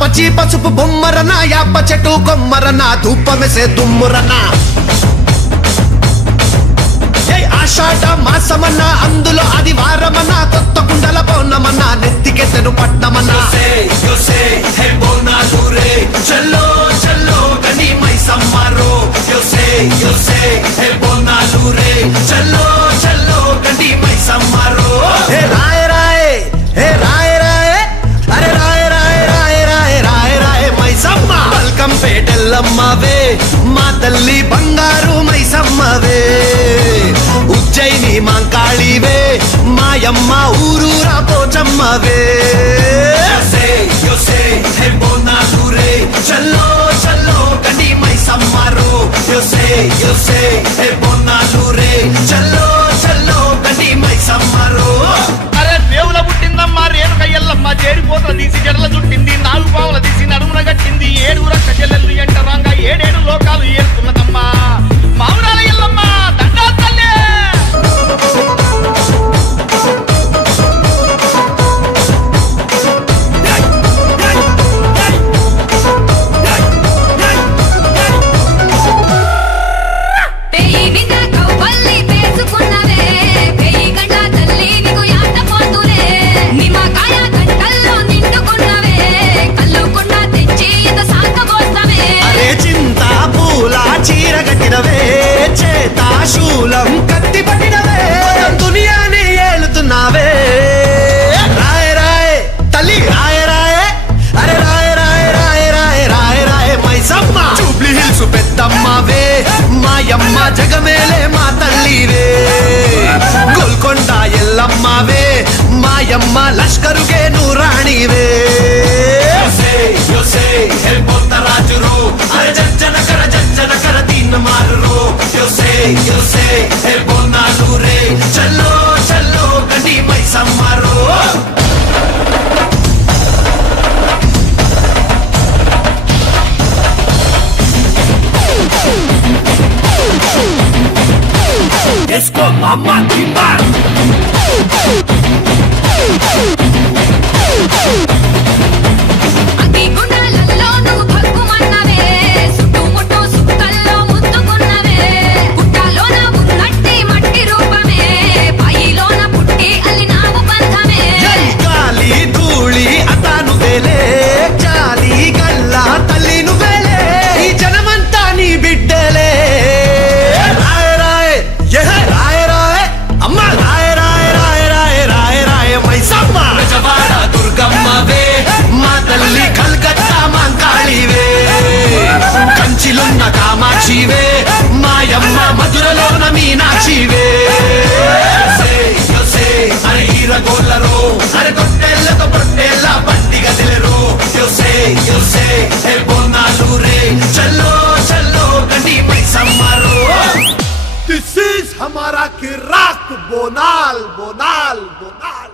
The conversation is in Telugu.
పచ్చి పసుపు బొమ్మరనా యాప చెట్టు కొమ్మరనా ధూపమెసే దుమ్మురనా ఆషాఢ మాసమన్నా అందులో ఆదివారమన్నా కొత్త కుండల పౌర్ణమన్నా నెత్తికెత్తెను పట్నమన్నా చల్లో చల్లో గని మైసమ్మరో బోనాలు రే చల్లో చల్లో గని మైసమ్మరో హే రాయ్ రాయ్ హే రాయ్ రాయ్ అరే రాయ్ రాయ్ రాయ్ రాయ్ రాయ్ రాయ్ మైసమ్మ వెల్కమ్ పేటెల్లమ్మవే మా తల్లి బంగారు మైసమ్మవే ఉజ్జయిని మాంకాళివే మాయమ్మ ఊరూరా పోచమ్మవే బోనాలు రే చల్లో చల్లో గండి మైసమ్మరో బోనాలు రే చల్లో చల్లో గండి మైసమ్మరో అరే దేవుల పుట్టిందమ్మా రేణుక ఎల్లమ్మ చేరిపోతల తీసి జడల చుట్టింది నాలుగు పావుల తీసి నడుమున కట్టింది ఏడుగుర కజెల్లెల్లు ఎంటరాంగా ఏడేడు లోకాలు ఏలుతున్నదమ్మా మావురాల ఎల్లమ్మ దండా తల్లే శూలం కత్తి పట్టినవే దునియాని ఏలుతున్నావే రాయ్ రాయ్ తల్లి రాయ్ రాయ్ అరే రాయ్ రాయ్ రాయ్ రాయ్ రాయ్ రాయ్ మైసమ్మ జూబ్లీ హిల్స్ పెద్దమ్మవే మాయమ్మ జగమేలే మా తల్లివే గోల్కొండ ఎల్లమ్మవే మాయమ్మ లష్కరుగే నూరాణివే రాజురో అరే జజ్జన కర దీన్ మారురో బోనాలు రే చల్లో చల్లో గండి మైసమ్మరో Esco mamá timbar కామాక్షివే మాయమ్మ మధురలోన మీనాక్షివే అరే హీరగోళ్ళరో అరే కొట్టేళ్ళతో పొట్టేళ్ళ పండిగ దిలరో బోనాలు రే చల్లో చల్లో గండి మైసమ్మరో this is Hamara Kirik Bonal Bonal Bonal